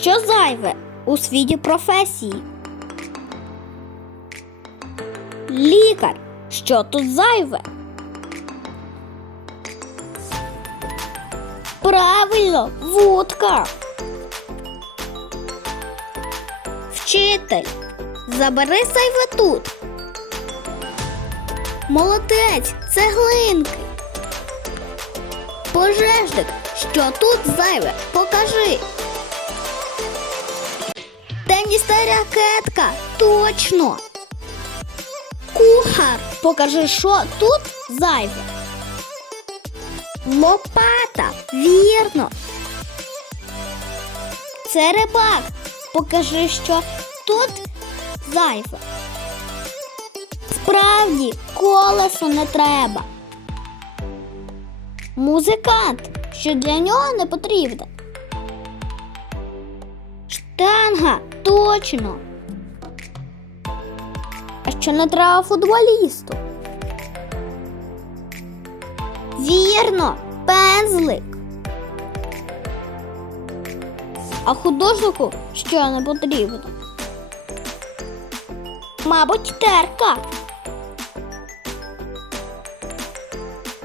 Що зайве у світі професії? Лікар. Що тут зайве? Правильно, вудка. Вчитель. Забери зайве тут. Молодець, цеглинки. Пожежник, що тут зайве? Покажи. Тенісна ракетка. Точно. Кухар, покажи, що тут зайве. Лопата, вірно. Це рибак. Покажи, що тут зайве. Справді, колесо не треба. Музикант, що для нього не потрібне. Штанга, точно. А що не треба футболісту? Вірно, пензлик. А художнику що не потрібно? Мабуть, терка.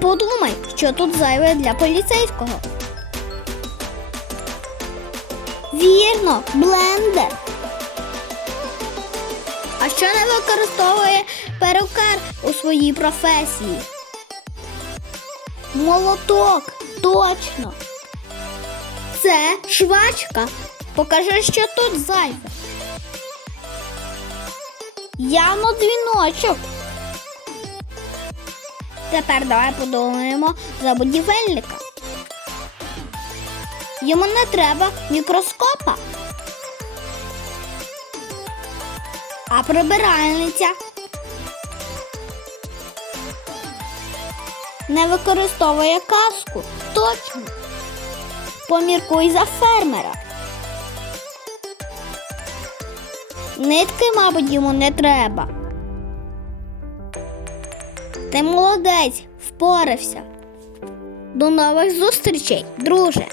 Подумай, що тут зайве для поліцейського. Вірно, блендер. А що не використовує перукар у своїй професії? Молоток, точно. Це швачка. Покажи, що тут зайве. Явно дзвіночок. Тепер давай подумаємо за будівельника. Йому не треба мікроскопа. А прибиральниця не використовує каску. Точно. Поміркуй за фермера. Нитки, мабуть, йому не треба. Ти молодець, впорався. До нових зустрічей, друже.